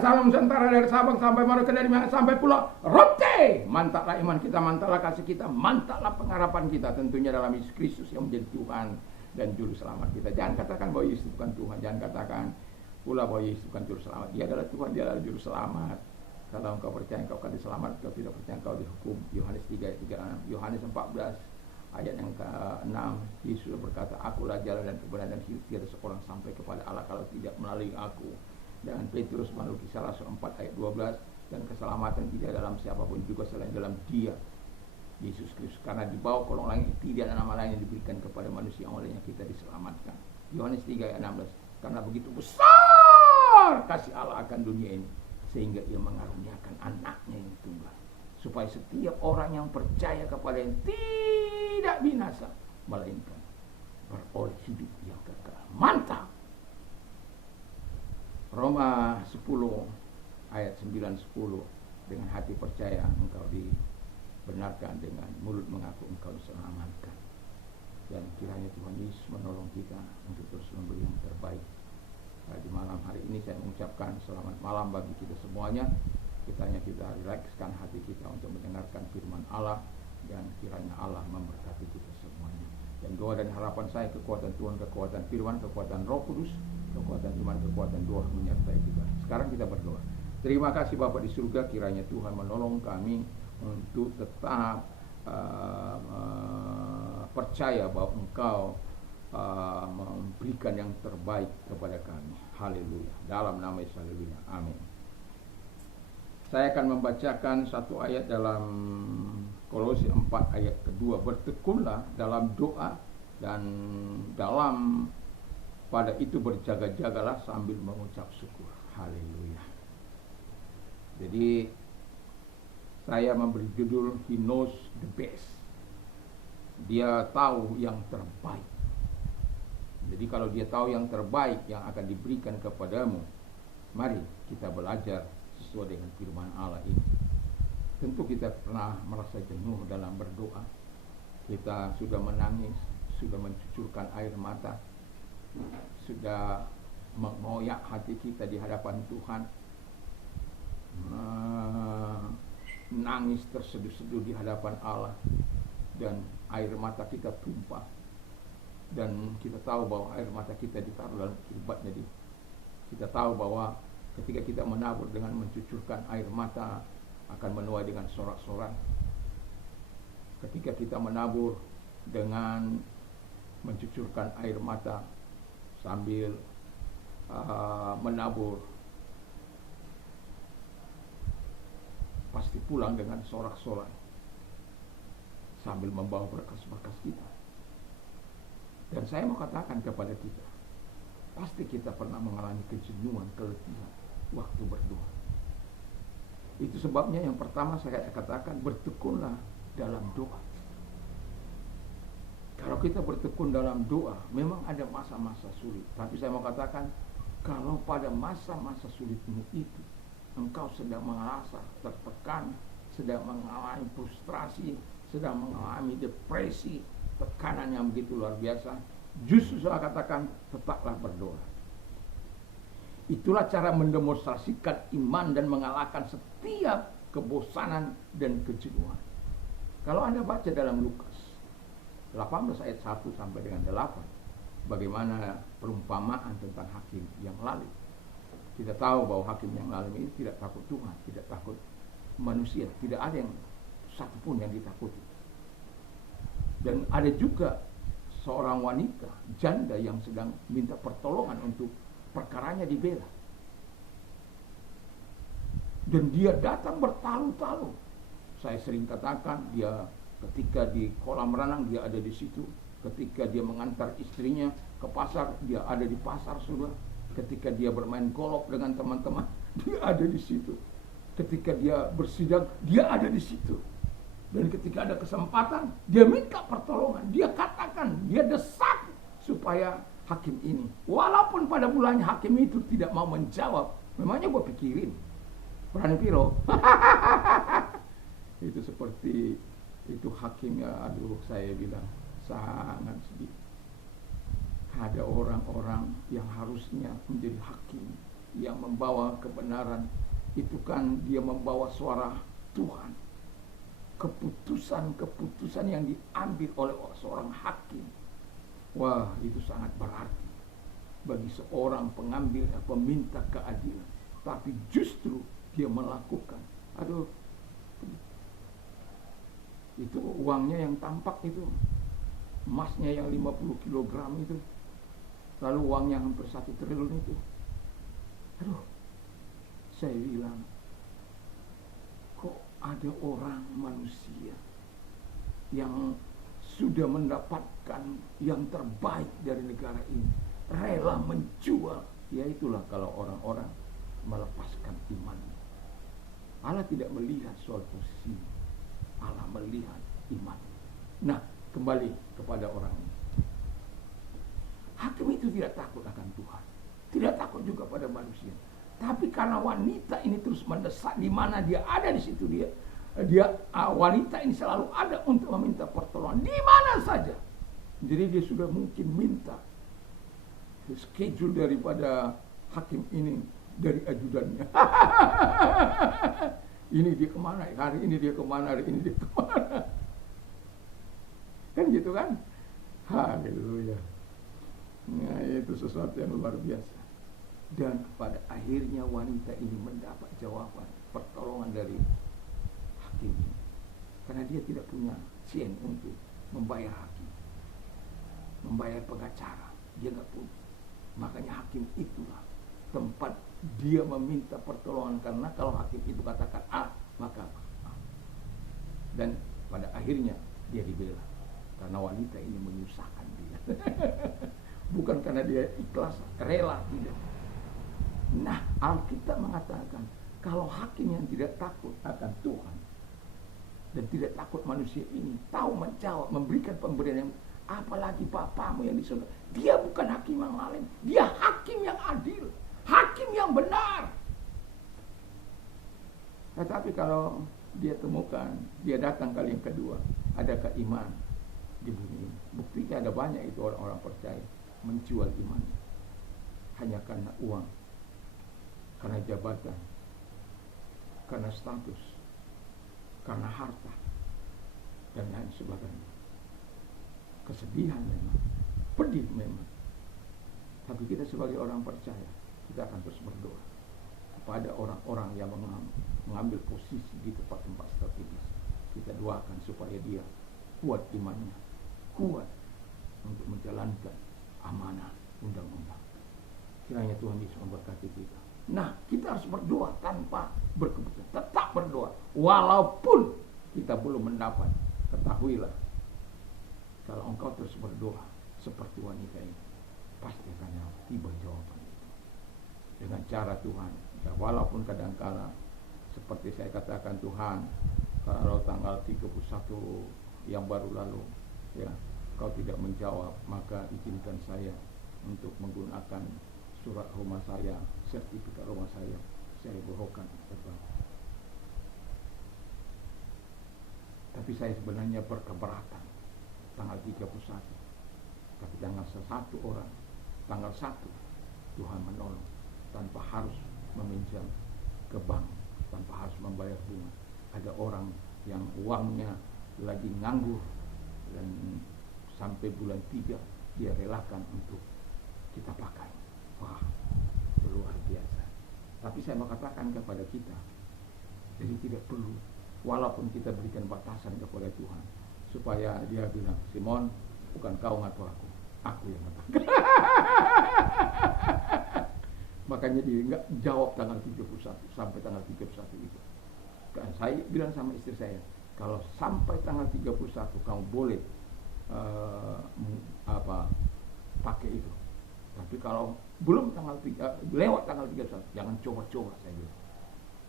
salam Nusantara dari Sabang sampai Merauke, dari sampai Pulau Rote. Mantaplah iman kita, mantaplah kasih kita, mantaplah pengharapan kita tentunya dalam Yesus Kristus yang menjadi Tuhan dan Juru Selamat kita. Jangan katakan bahwa Yesus bukan Tuhan, jangan katakan pula bahwa Yesus bukan Juru Selamat. Dia adalah Tuhan, dia adalah Juru Selamat. Kalau engkau percaya engkau akan diselamat, kalau tidak percaya engkau dihukum. Yohanes 3 ayat 36. Yohanes 14 ayat yang ke-6, Yesus berkata, akulah jalan dan kebenaran dan hidup, tiada seorang sampai kepada Allah kalau tidak melalui aku. Dan Petrus melalui Kisah Rasul 4 ayat 12, dan keselamatan tidak dalam siapapun juga selain dalam Dia, Yesus Kristus. Karena di bawah kolong langit tidak ada nama lain yang diberikan kepada manusia yang olehnya kita diselamatkan. Yohanes 3 ayat 16. Karena begitu besar kasih Allah akan dunia ini, sehingga Ia mengaruniakan anaknya yang tunggal, supaya setiap orang yang percaya kepada yang tidak binasa, melainkan beroleh hidup yang kekal. Mantap. Roma 10 ayat 9-10. Dengan hati percaya engkau dibenarkan, dengan mulut mengaku engkau diselamatkan. Dan kiranya Tuhan Yesus menolong kita untuk terus memberi yang terbaik. Di malam hari ini saya mengucapkan selamat malam bagi kita semuanya. Kiranya kita rilekskan hati kita untuk mendengarkan firman Allah, dan kiranya Allah memberkati kita semuanya. Dan doa dan harapan saya, kekuatan Tuhan, kekuatan firman, kekuatan Roh Kudus, kekuatan iman, kekuatan doa menyertai kita. Sekarang kita berdoa. Terima kasih Bapa di surga, kiranya Tuhan menolong kami untuk tetap percaya bahwa Engkau memberikan yang terbaik kepada kami. Haleluya. Dalam nama Yesus, haleluya. Amin. Saya akan membacakan satu ayat dalam Kolose 4 ayat kedua. Bertekunlah dalam doa, dan dalam pada itu berjaga-jagalah sambil mengucap syukur. Haleluya. Jadi saya memberi judul He Knows the Best. Dia tahu yang terbaik. Jadi kalau Dia tahu yang terbaik yang akan diberikan kepadamu, mari kita belajar sesuai dengan firman Allah ini. Tentu kita pernah merasa jenuh dalam berdoa. Kita sudah menangis, sudah mencucurkan air mata, sudah mengoyak hati kita di hadapan Tuhan, nangis terseduh-seduh di hadapan Allah, dan air mata kita tumpah. Dan kita tahu bahwa air mata kita ditaruh dalam kirbatnya. Kita tahu bahwa ketika kita menabur dengan mencucurkan air mata, akan menuai dengan sorak-sorai. Ketika kita menabur dengan mencucurkan air mata sambil menabur, pasti pulang dengan sorak-sorai sambil membawa berkas-berkas kita. Dan saya mau katakan kepada kita, pasti kita pernah mengalami kejenuhan, keletihan waktu berdoa. Itu sebabnya yang pertama saya katakan, bertekunlah dalam doa. Kalau kita bertekun dalam doa, memang ada masa-masa sulit. Tapi saya mau katakan, kalau pada masa-masa sulitmu itu, engkau sedang merasa tertekan, sedang mengalami frustrasi, sedang mengalami depresi, tekanan yang begitu luar biasa, justru saya katakan, tetaplah berdoa. Itulah cara mendemonstrasikan iman dan mengalahkan setiap kebosanan dan kejenuhan. Kalau Anda baca dalam Lukas 18 ayat 1 sampai dengan 8, bagaimana perumpamaan tentang hakim yang lalim. Kita tahu bahwa hakim yang lalim ini tidak takut Tuhan, tidak takut manusia, tidak ada yang satupun yang ditakuti. Dan ada juga seorang wanita janda yang sedang minta pertolongan untuk perkaranya dibela. Dan dia datang bertalu-talu. Saya sering katakan, dia ketika di kolam renang dia ada di situ. Ketika dia mengantar istrinya ke pasar, dia ada di pasar sudah. Ketika dia bermain golf dengan teman-teman, dia ada di situ. Ketika dia bersidang, dia ada di situ. Dan ketika ada kesempatan, dia minta pertolongan. Dia katakan, dia desak supaya hakim ini, walaupun pada mulanya hakim itu tidak mau menjawab. Memangnya gue pikirin berani piro. Itu seperti itu hakim ya. Aduh, saya bilang sangat sedih. Ada orang-orang yang harusnya menjadi hakim, yang membawa kebenaran itu kan dia membawa suara Tuhan. Keputusan-keputusan yang diambil oleh seorang hakim. Wah, itu sangat berarti bagi seorang pengambil peminta keadilan. Tapi justru dia melakukan, itu uangnya yang tampak itu, emasnya yang 50 kilogram itu, lalu uangnya hampir 1 triliun itu. Saya bilang, kok ada orang manusia yang sudah mendapatkan yang terbaik dari negara ini, rela menjual. Ya itulah kalau orang-orang melepaskan imannya. Allah tidak melihat soal posisi, Allah melihat iman. Nah, kembali kepada orang ini. Hakim itu tidak takut akan Tuhan, tidak takut juga pada manusia. Tapi karena wanita ini terus mendesak, di mana dia ada di situ wanita ini selalu ada untuk meminta pertolongan di mana saja. Jadi dia sudah mungkin minta schedule daripada hakim ini dari ajudannya. Ini dia kemana, hari ini dia kemana, hari ini dia kemana. Kan gitu kan. Haleluya. Nah, itu sesuatu yang luar biasa. Dan pada akhirnya wanita ini mendapat jawaban, pertolongan dari hakim ini. Karena dia tidak punya sen untuk membayar hakim, membayar pengacara, dia nggak punya. Makanya hakim itulah tempat dia meminta pertolongan, karena kalau hakim itu katakan A, maka A. Dan pada akhirnya dia dibela karena wanita ini menyusahkan dia. Bukan karena dia ikhlas, rela, tidak. Nah, Alkitab mengatakan kalau hakim yang tidak takut akan Tuhan dan tidak takut manusia ini, tahu menjawab, memberikan pemberian yang, apalagi Bapamu yang di surga, dia bukan hakim yang lain, dia hakim yang adil, hakim yang benar. Tetapi kalau dia temukan, dia datang kali yang kedua, adakah iman di bumi ini? Buktinya ada banyak itu orang-orang percaya menjual iman hanya karena uang, karena jabatan, karena status, karena harta, dan lain sebagainya. Kesedihan memang, pedih memang. Tapi kita sebagai orang percaya, kita akan terus berdoa kepada orang-orang yang mengambil posisi di tempat-tempat strategis. Kita doakan supaya dia kuat imannya, kuat untuk menjalankan amanah undang-undang. Kiranya Tuhan Yesus memberkati kita. Nah, kita harus berdoa tanpa berkeputusan. Tetap berdoa. Walaupun kita belum mendapat, ketahuilah, kalau engkau terus berdoa seperti wanita ini, pasti akan tiba jawaban itu. Dengan cara Tuhan. Ya, walaupun kadang-kala seperti saya katakan, Tuhan, kalau tanggal 31 yang baru lalu, ya, kau tidak menjawab, maka izinkan saya untuk menggunakan surat rumah saya, sertifikat rumah saya bohongkan kepada. Tapi saya sebenarnya berkeberatan tanggal 31. Tapi tanggal 1 orang, tanggal 1 Tuhan menolong tanpa harus meminjam ke bank, tanpa harus membayar bunga. Ada orang yang uangnya lagi nganggur dan sampai bulan 3 dia relakan untuk kita pakai. Wah, luar biasa. Tapi saya mau katakan kepada kita, jadi tidak perlu, walaupun kita berikan batasan kepada Tuhan, supaya dia bilang, Simon, bukan kau ngatur aku yang ngatur. Makanya dia nggak jawab tanggal 31 sampai tanggal 31 itu. Kan saya bilang sama istri saya, kalau sampai tanggal 31 kamu boleh pakai itu. Tapi kalau belum lewat tanggal 31, jangan coba-coba, saya bilang.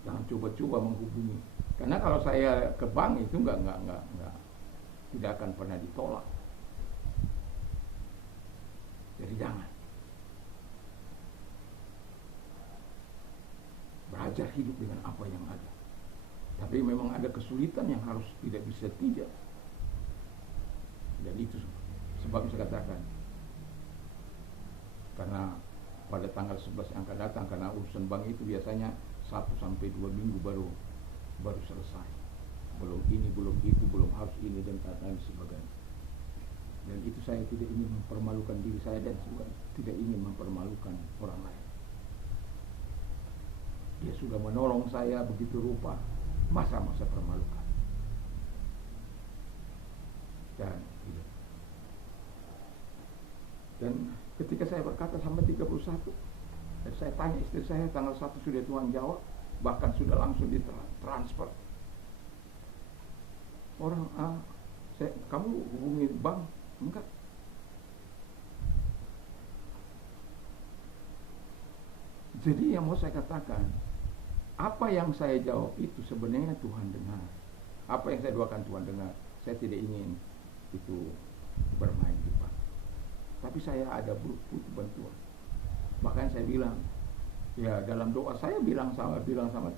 Jangan coba-coba menghubungi. Karena kalau saya ke bank itu enggak tidak akan pernah ditolak. Jadi jangan. Belajar hidup dengan apa yang ada. Tapi memang ada kesulitan yang harus tidak bisa tidak. Dan itu sebab saya katakan, karena pada tanggal 11 yang akan datang, karena urusan bank itu biasanya 1 sampai 2 minggu baru selesai. Belum ini, belum itu, belum harus ini dan lain sebagainya. Dan itu saya tidak ingin mempermalukan diri saya dan juga tidak ingin mempermalukan orang lain. Dia sudah menolong saya begitu rupa, masa permalukan. Dan ketika saya berkata sampai 31, dan saya tanya istri saya, tanggal 1 sudah Tuhan jawab, bahkan sudah langsung ditransfer. Orang kamu hubungi bank? Enggak. Jadi yang mau saya katakan, apa yang saya jawab itu sebenarnya Tuhan dengar. Apa yang saya doakan Tuhan dengar. Saya tidak ingin itu bermain di bank. Tapi saya ada butuh bantuan. Makanya saya bilang, ya dalam doa saya bilang sama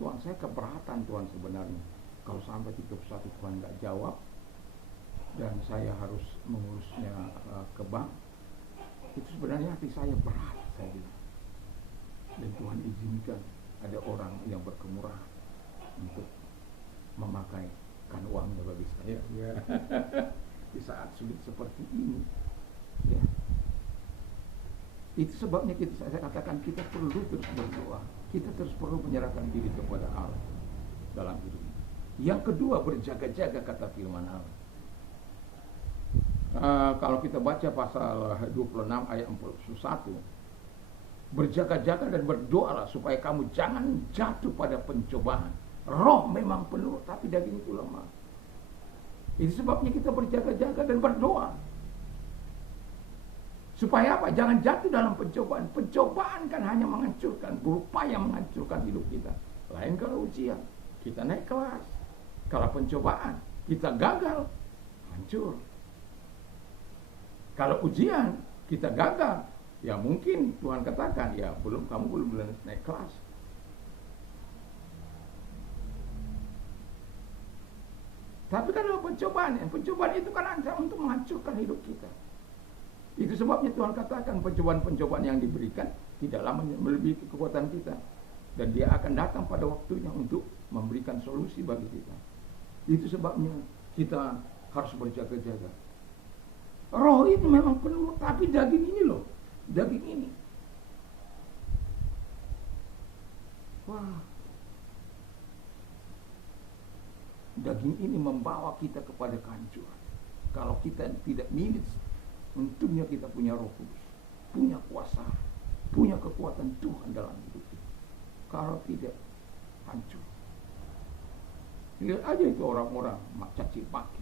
Tuhan, saya keberatan Tuhan sebenarnya. Kalau sampai 31 Tuhan nggak jawab, dan saya harus mengurusnya ke bank, itu sebenarnya hati saya berat, saya bilang. Dan Tuhan izinkan ada orang yang berkemurahan untuk memakaikan uangnya bagi saya. Ya. Di saat sulit seperti ini, ya. Itu sebabnya saya katakan kita perlu terus berdoa, kita terus perlu menyerahkan diri kepada Allah dalam hidup. Yang kedua, berjaga-jaga, kata firman Allah. Kalau kita baca pasal 26 ayat 41, berjaga-jaga dan berdoalah supaya kamu jangan jatuh pada pencobaan. Roh memang penuh, tapi daging itu lemah. Itu sebabnya kita berjaga-jaga dan berdoa. Supaya apa? Jangan jatuh dalam pencobaan. Pencobaan kan hanya menghancurkan, berupaya menghancurkan hidup kita. Lain kalau ujian, kita naik kelas. Kalau pencobaan, kita gagal, hancur. Kalau ujian, kita gagal, ya mungkin Tuhan katakan, ya kamu belum naik kelas. Tapi kalau pencobaan itu kan untuk menghancurkan hidup kita. Itu sebabnya Tuhan katakan pencobaan-pencobaan yang diberikan tidaklah melebihi kekuatan kita. Dan dia akan datang pada waktunya untuk memberikan solusi bagi kita. Itu sebabnya kita harus berjaga-jaga. Roh itu memang penuh, tapi daging ini loh, daging ini. Wah. Daging ini membawa kita kepada kehancuran. Kalau kita tidak milit, untungnya kita punya Roh Kudus, punya kuasa, punya kekuatan Tuhan dalam hidup kita. Kalau tidak, hancur. Lihat aja itu orang-orang caci maki.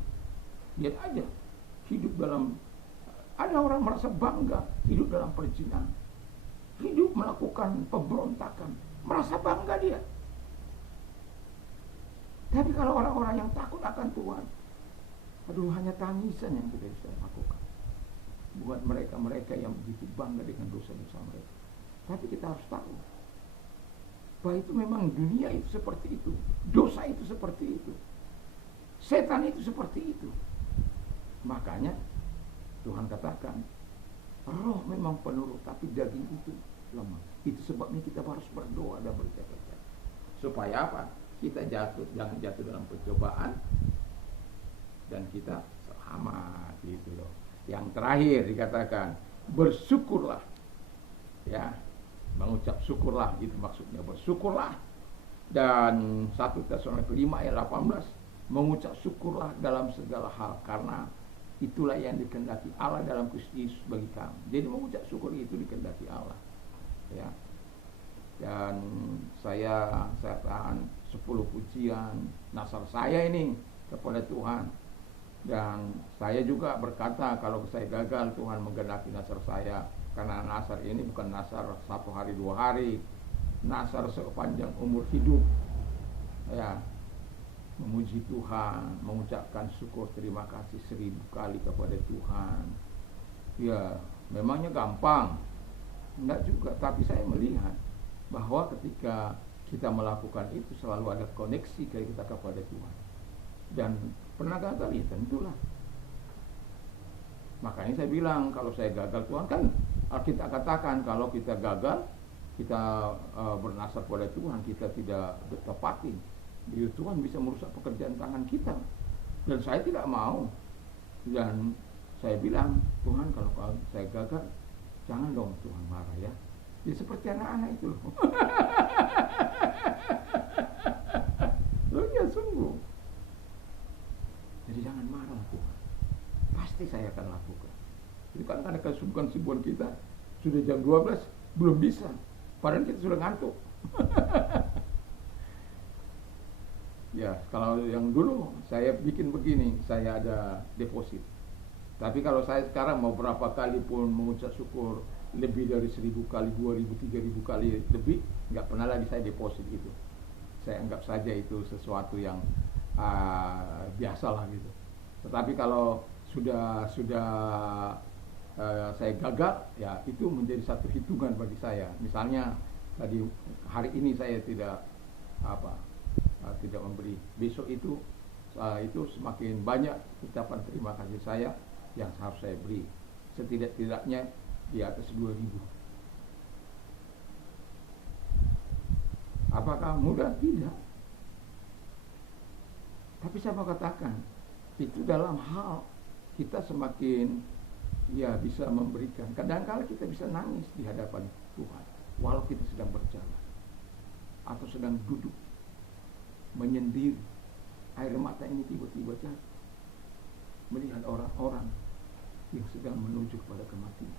Lihat aja hidup dalam, ada orang merasa bangga hidup dalam perzinahan, hidup melakukan pemberontakan, merasa bangga dia. Tapi kalau orang-orang yang takut akan Tuhan, aduh, hanya tangisan yang kita bisa lakukan buat mereka-mereka yang begitu bangga dengan dosa-dosa mereka. Tapi kita harus tahu bahwa itu memang dunia itu seperti itu, dosa itu seperti itu, setan itu seperti itu. Makanya Tuhan katakan, roh memang penurut, tapi daging itu lemah. Itu sebabnya kita harus berdoa dan berjaga-jaga. Supaya apa? Kita jangan jatuh dalam pencobaan dan kita selamat, gitu loh. Yang terakhir dikatakan, bersyukurlah. Ya, mengucap syukurlah, itu maksudnya, bersyukurlah. Dan 1 Tesalonika 5 ayat 18, mengucap syukurlah dalam segala hal, karena itulah yang dikehendaki Allah dalam Kristus Yesus bagi kamu. Jadi mengucap syukur itu dikehendaki Allah. Ya. Dan saya tahan 10 pujian nasar saya ini kepada Tuhan. Dan saya juga berkata, kalau saya gagal, Tuhan menggenapi nasar saya. Karena nasar ini bukan nasar 1 hari 2 hari, nasar sepanjang umur hidup. Ya, memuji Tuhan, mengucapkan syukur terima kasih 1000 kali kepada Tuhan. Ya, memangnya gampang? Enggak juga, tapi saya melihat bahwa ketika kita melakukan itu selalu ada koneksi kita kepada Tuhan. Dan pernah gagal, ya tentulah. Makanya saya bilang, kalau saya gagal, Tuhan kan Alkitab katakan kalau kita gagal, kita bernasar pada Tuhan, kita tidak tepatin, Tuhan bisa merusak pekerjaan tangan kita. Dan saya tidak mau. Dan saya bilang, Tuhan kalau saya gagal, jangan dong Tuhan marah ya. Ya seperti anak-anak itu loh. Loh ya sungguh. Jadi jangan marah Tuhan. Pasti saya akan lakukan. Jadi kan ada kesibukan kita, sudah jam 12 belum bisa. Padahal kita sudah ngantuk. Ya, kalau yang dulu saya bikin begini, saya ada deposit. Tapi kalau saya sekarang mau berapa kali pun mengucap syukur, lebih dari 1000 kali, 2000, 3000 kali lebih, nggak pernah lagi saya deposit itu. Saya anggap saja itu sesuatu yang biasa lah gitu. Tetapi kalau sudah saya gagal, ya itu menjadi satu hitungan bagi saya. Misalnya tadi hari ini saya tidak memberi, besok itu semakin banyak ucapan terima kasih saya yang harus saya beri, setidak-tidaknya di atas 2000. Apakah mudah? Tidak. Tapi saya mau katakan, itu dalam hal kita semakin bisa memberikan. Kadang-kala kita bisa nangis di hadapan Tuhan, walau kita sedang berjalan atau sedang duduk menyendiri, air mata ini tiba-tiba jatuh melihat orang-orang yang sedang menuju kepada kematian.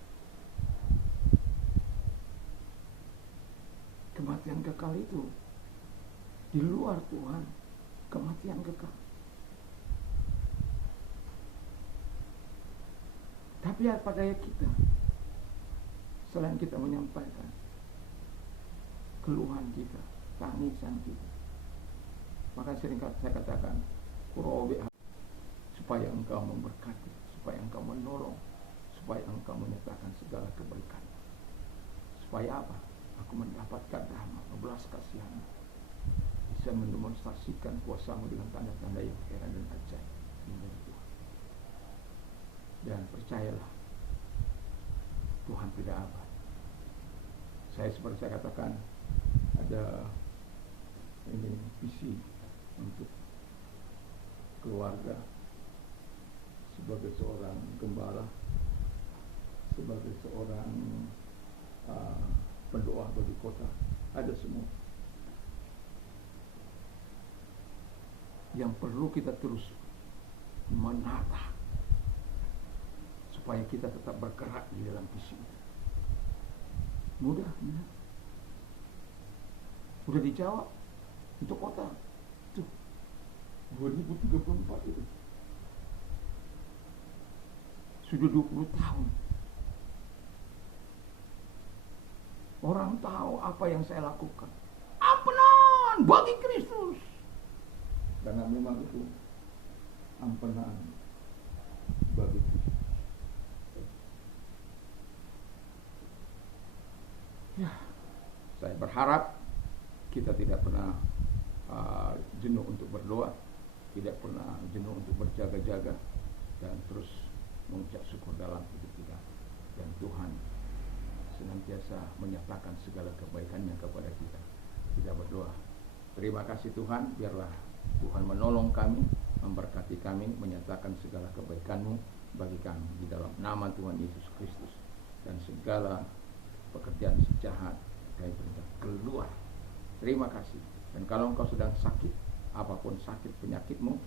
Kematian kekal itu di luar Tuhan, kematian kekal. Tapi apa daya kita, selain kita menyampaikan keluhan kita, tangisan kita, maka sering saya katakan, kurobe, supaya engkau memberkati, supaya engkau menolong, supaya engkau menyatakan segala kebaikan. Supaya apa? Aku mendapatkan rahmat, belas kasihan, bisa mendemonstrasikan kuasamu dengan tanda-tanda yang heran dan ajaib dari Tuhan. Dan percayalah, Tuhan tidak abad. Saya seperti saya katakan, ada ini visi untuk keluarga, sebagai seorang gembala, sebagai seorang pendoa bagi kota, ada semua. Yang perlu kita terus menata supaya kita tetap bergerak di dalam visi itu. Mudah, ya. Udah dijawab untuk kota tuh 2034 itu sudah 20 tahun. Orang tahu apa yang saya lakukan. Ampunan bagi Kristus. Karena memang itu ampunan bagi Kristus. Ya, saya berharap kita tidak pernah jenuh untuk berdoa, tidak pernah jenuh untuk berjaga-jaga, dan terus mengucap syukur dalam hidup kita. Dan Tuhan senantiasa menyatakan segala kebaikannya kepada kita. Kita berdoa, terima kasih Tuhan, biarlah Tuhan menolong kami, memberkati kami, menyatakan segala kebaikan-Mu bagi kami di dalam nama Tuhan Yesus Kristus. Dan segala pekerjaan jahat kami perintah keluar. Terima kasih. Dan kalau engkau sedang sakit, apapun sakit penyakitmu,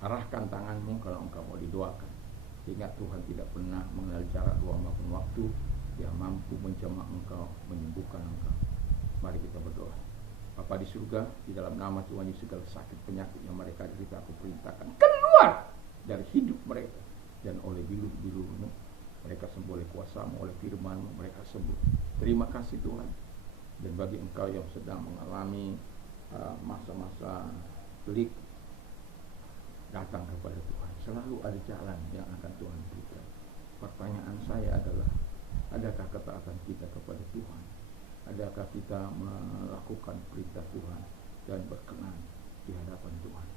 arahkan tanganmu kalau engkau mau didoakan. Ingat, Tuhan tidak pernah mengenal jarak, ruang maupun waktu. Dia mampu menjamah engkau, menyembuhkan engkau. Mari kita berdoa. Bapa di surga, di dalam nama Tuhan Yesus, segala sakit penyakit yang mereka derita, aku perintahkan keluar dari hidup mereka. Dan oleh bilu-bilu-Mu mereka sembuh, oleh kuasa-Mu, oleh firman-Mu mereka sembuh. Terima kasih Tuhan. Dan bagi engkau yang sedang mengalami masa-masa pelik, datang kepada Tuhan. Selalu ada jalan yang akan Tuhan berikan. Pertanyaan saya adalah, adakah ketaatan kita kepada Tuhan? Adakah kita melakukan perintah Tuhan dan berkenan di hadapan Tuhan?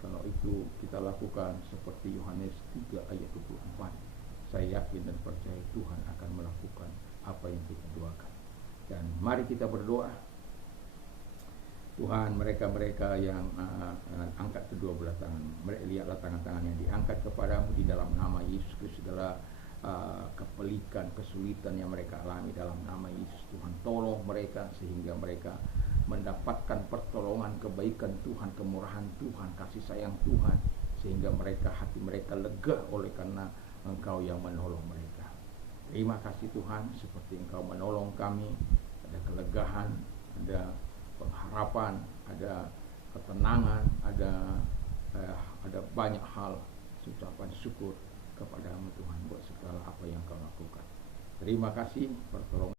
Kalau itu kita lakukan seperti Yohanes 3 ayat 24, saya yakin dan percaya Tuhan akan melakukan apa yang kita doakan. Dan mari kita berdoa. Tuhan, mereka-mereka yang angkat kedua belah tangan, lihatlah tangan-tangan yang diangkat kepadamu di dalam nama Yesus Kristus. Segala kepelikan, kesulitan yang mereka alami dalam nama Yesus, Tuhan tolong mereka sehingga mereka mendapatkan pertolongan, kebaikan Tuhan, kemurahan Tuhan, kasih sayang Tuhan, sehingga hati mereka lega oleh karena Engkau yang menolong mereka. Terima kasih Tuhan, seperti Engkau menolong kami, ada kelegahan, ada pengharapan, ada ketenangan, ada banyak hal ucapan syukur kepadamu Tuhan buat segala apa yang Kau lakukan. Terima kasih pertolongan